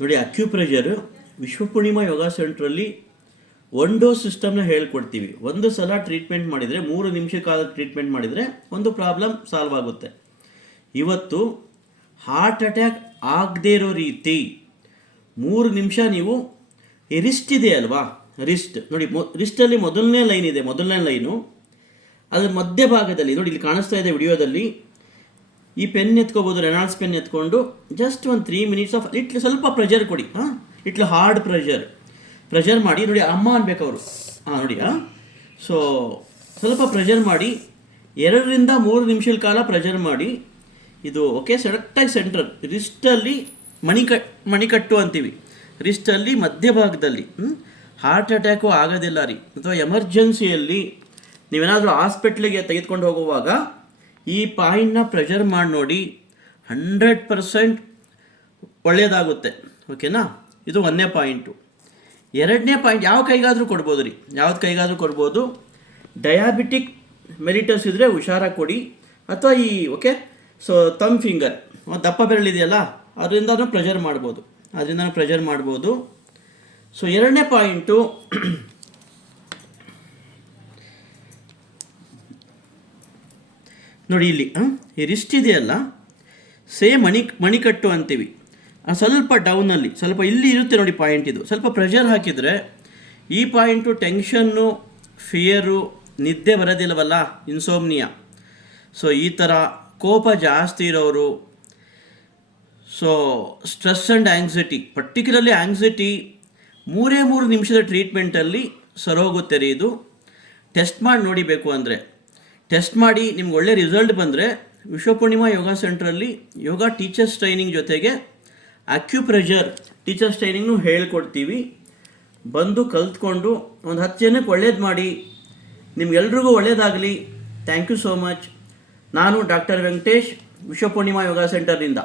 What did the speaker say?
ನೋಡಿ, ಅಕ್ಯುಪ್ರೆಷರು ವಿಶ್ವಪೂರ್ಣಿಮಾ ಯೋಗ ಸೆಂಟ್ರಲ್ಲಿ 1 ಡೋಸ್ ಸಿಸ್ಟಮ್ನ ಹೇಳ್ಕೊಡ್ತೀವಿ. ಒಂದು ಸಲ ಟ್ರೀಟ್ಮೆಂಟ್ ಮಾಡಿದರೆ 3 ನಿಮಿಷಕ್ಕಾದ ಟ್ರೀಟ್ಮೆಂಟ್ ಮಾಡಿದರೆ ಒಂದು ಪ್ರಾಬ್ಲಮ್ ಸಾಲ್ವ್ ಆಗುತ್ತೆ. ಇವತ್ತು ಹಾರ್ಟ್ ಅಟ್ಯಾಕ್ ಆಗದೇ ಇರೋ ರೀತಿ 3 ನಿಮಿಷ ನೀವು ಈ ರಿಸ್ಟ್ ಇದೆ ಅಲ್ವಾ, ರಿಸ್ಟ್ ನೋಡಿ, ರಿಸ್ಟಲ್ಲಿ ಮೊದಲನೇ ಲೈನ್ ಇದೆ. ಮೊದಲನೇ ಲೈನು ಅದರ ಮಧ್ಯಭಾಗದಲ್ಲಿ ನೋಡಿ, ಇಲ್ಲಿ ಕಾಣಿಸ್ತಾ ಇದೆ ವಿಡಿಯೋದಲ್ಲಿ. ಈ ಪೆನ್ ಎತ್ಕೋಬೋದು, ರೆನಾಲ್ಡ್ಸ್ ಪೆನ್ ಎತ್ಕೊಂಡು ಜಸ್ಟ್ ಒಂದು 3 ಮಿನಿಟ್ಸ್ ಆಫ್ ಇಟ್ಲು ಸ್ವಲ್ಪ ಪ್ರೆಷರ್ ಕೊಡಿ. ಇಟ್ಲು ಹಾರ್ಡ್ ಪ್ರೆಷರ್ ಮಾಡಿ ನೋಡಿ. ಅಮ್ಮ ಅನ್ಬೇಕು ಅವರು. ನೋಡಿ. ಸೊ ಸ್ವಲ್ಪ ಪ್ರೆಷರ್ ಮಾಡಿ 2 ರಿಂದ 3 ನಿಮಿಷದ ಕಾಲ ಪ್ರೆಷರ್ ಮಾಡಿ. ಇದು ಓಕೆ, ಸೆಲೆಕ್ಟಾಗಿ ಸೆಂಟ್ರಲ್ ರಿಸ್ಟಲ್ಲಿ ಮಣಿಕಟ್ಟು ಅಂತೀವಿ. ರಿಸ್ಟಲ್ಲಿ ಮಧ್ಯಭಾಗದಲ್ಲಿ. ಹಾರ್ಟ್ ಅಟ್ಯಾಕು ಆಗೋದಿಲ್ಲ ರೀ. ಅಥವಾ ಎಮರ್ಜೆನ್ಸಿಯಲ್ಲಿ ನೀವೇನಾದರೂ ಹಾಸ್ಪಿಟ್ಲಿಗೆ ತೆಗೆದುಕೊಂಡು ಹೋಗುವಾಗ ಈ ಪಾಯಿಂಟ್ನ ಪ್ರೆಷರ್ ಮಾಡಿ ನೋಡಿ, 100% ಒಳ್ಳೆಯದಾಗುತ್ತೆ. ಓಕೆನಾ? ಇದು 1ನೇ ಪಾಯಿಂಟು. 2ನೇ ಪಾಯಿಂಟ್ ಯಾವ ಕೈಗಾದರೂ ಕೊಡ್ಬೋದು ರೀ, ಯಾವ್ದು ಕೈಗಾದರೂ ಕೊಡ್ಬೋದು. ಡಯಾಬಿಟಿಕ್ ಮೆಲಿಟಸ್ ಇದ್ದರೆ ಹುಷಾರಾಗಿ ಕೊಡಿ. ಅಥವಾ ಈ ಓಕೆ, ಸೊ ತಮ್ ಫಿಂಗರ್ ದಪ್ಪ ಬೆರಳಿದೆಯಲ್ಲ, ಅದರಿಂದನೂ ಪ್ರೆಷರ್ ಮಾಡ್ಬೋದು. ಸೊ 2ನೇ ಪಾಯಿಂಟು ನೋಡಿ, ಇಲ್ಲಿ ಈ ರಿಸ್ಟ್ ಇದೆಯಲ್ಲ, ಸೇಮ್ ಮಣಿಕಟ್ಟು ಅಂತೀವಿ. ಸ್ವಲ್ಪ ಡೌನಲ್ಲಿ, ಸ್ವಲ್ಪ ಇಲ್ಲಿ ಇರುತ್ತೆ ನೋಡಿ ಪಾಯಿಂಟ್. ಇದು ಸ್ವಲ್ಪ ಪ್ರೆಷರ್ ಹಾಕಿದರೆ ಈ ಪಾಯಿಂಟು ಟೆನ್ಷನ್ನು, ಫಿಯರು, ನಿದ್ದೆ ಬರೋದಿಲ್ಲವಲ್ಲ, ಇನ್ಸೋಮ್ನಿಯಾ, ಸೊ ಈ ಥರ ಕೋಪ ಜಾಸ್ತಿ ಇರೋರು, so stress and anxiety, particularly anxiety 3 ನಿಮಿಷದ ಟ್ರೀಟ್ಮೆಂಟಲ್ಲಿ ಸರೋಗುತ್ತೆ ರೀ. ಇದು ಟೆಸ್ಟ್ ಮಾಡಿ ನೋಡಿಬೇಕು ಅಂದರೆ ಟೆಸ್ಟ್ ಮಾಡಿ ನಿಮ್ಗೆ ಒಳ್ಳೆ ರಿಸಲ್ಟ್ ಬಂದರೆ ವಿಶ್ವಪೂರ್ಣಿಮಾ ಯೋಗ ಸೆಂಟ್ರಲ್ಲಿ ಯೋಗ ಟೀಚರ್ಸ್ ಟ್ರೈನಿಂಗ್ ಜೊತೆಗೆ ಅಕ್ಯುಪ್ರೆಷರ್ ಟೀಚರ್ಸ್ ಟ್ರೈನಿಂಗ್ನು ಹೇಳ್ಕೊಡ್ತೀವಿ. ಬಂದು ಕಲ್ತ್ಕೊಂಡು ಒಂದು 10 ಜನಕ್ಕೆ ಒಳ್ಳೇದು ಮಾಡಿ. ನಿಮ್ಗೆಲ್ರಿಗೂ ಒಳ್ಳೆಯದಾಗಲಿ. Thank you so much. ನಾನು ಡಾಕ್ಟರ್ ವೆಂಕಟೇಶ್, ವಿಶ್ವಪೂರ್ಣಿಮಾ ಯೋಗ ಸೆಂಟರ್ನಿಂದ.